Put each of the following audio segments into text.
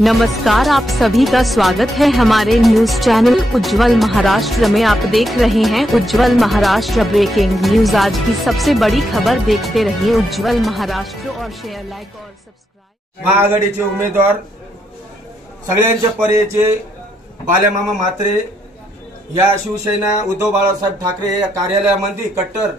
नमस्कार, आप सभी का स्वागत है हमारे न्यूज चैनल उज्जवल महाराष्ट्र में। आप देख रहे हैं उज्जवल महाराष्ट्र ब्रेकिंग न्यूज। आज की सबसे बड़ी खबर देखते रहिए उज्जवल महाराष्ट्र और शेयर, लाइक और सब्सक्राइब। महाआघाडीचे उमेदवार सगळ्यांच्या पर्यायाचे बालेमामा म्हात्रे या शिवसेना उद्धव बाळासाहेब ठाकरे या कार्यालयामध्ये कट्टर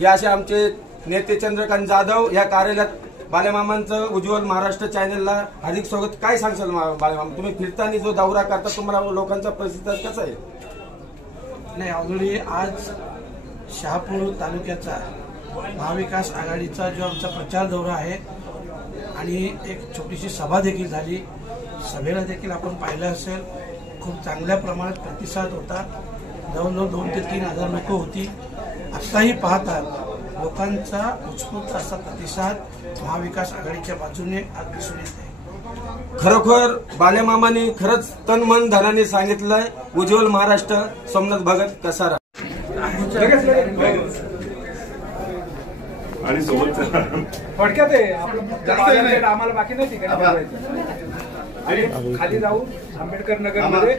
या असे आमचे नेते चंद्रकांत जाधव या कार्यालयात बालेमामांचं उज्ज्वल महाराष्ट्र चॅनलला अधिक स्वागत। काय सांगशाल बालेमामा, तुम्ही फिरताना जो दौरा करता तुम्हाला लोकांचा प्रतिसाद कसा आहे? नाही, ऑलरेडी आज शहापूर तालुक्याचा महाविकास आघाडीचा जो आमचा प्रचार दौरा आहे आणि एक छोटीशी सभा देखील झाली। सभेला देखील आपण पाहिलं असेल, खूप चांगल्या प्रमाणात प्रतिसाद होता। जवळजवळ 2 ते 3 हजार लोक होती। आत्ताही पाहतात लोकांचा उत्स्फूर्त असा प्रतिसाद महाविकास आघाडीच्या बाजूने आज दिसून येत आहे। खरोखर बालेमामांनी खरंच तन मन धनाने सांगितलंय उज्ज्वल महाराष्ट्र सोमनाथ भगत कसारा आणि सोबत थोडक्यात आम्हाला बाकी नाही ठिकाणी खाली जाऊ आंबेडकर नगर मध्ये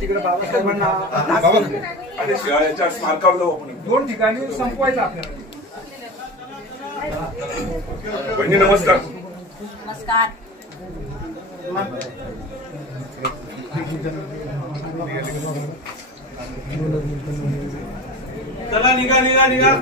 तिकडे बाबासाहेबांना आणि शिवाळ्याच्या स्मारकावर जाऊ आपण 2 ठिकाणी संपवायचं आपल्याला। बहिणी नमस्कार। नमस्कार। चला निघा निघा निघा।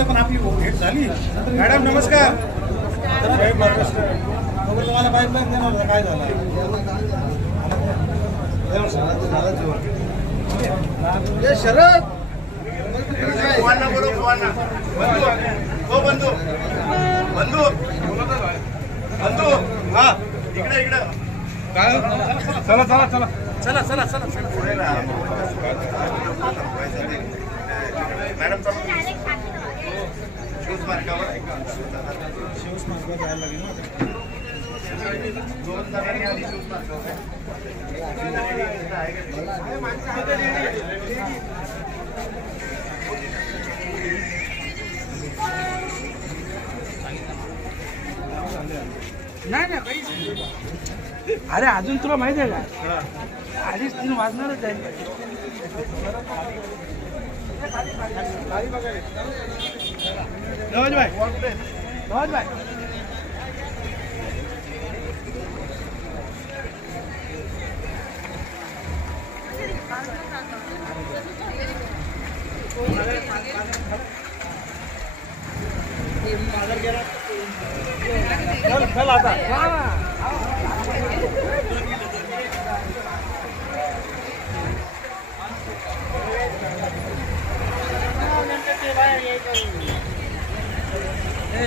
पण आपली भेट झाली। मॅडम नमस्कार। तुम्हाला पाईपलाईन देणार होता, काय झालं? शरद बंधू बंधू बंधू हा इकडे इकडे काय? चला चला चला चला चला चला चला मॅडम शिव स्मारकावर जायला लागेल ना। नाही अरे अजून तुला माहिती आहे का, 2:30-3 वाजणारच जाईल। नवाज भाई नवाज भाई चल आता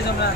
जमणार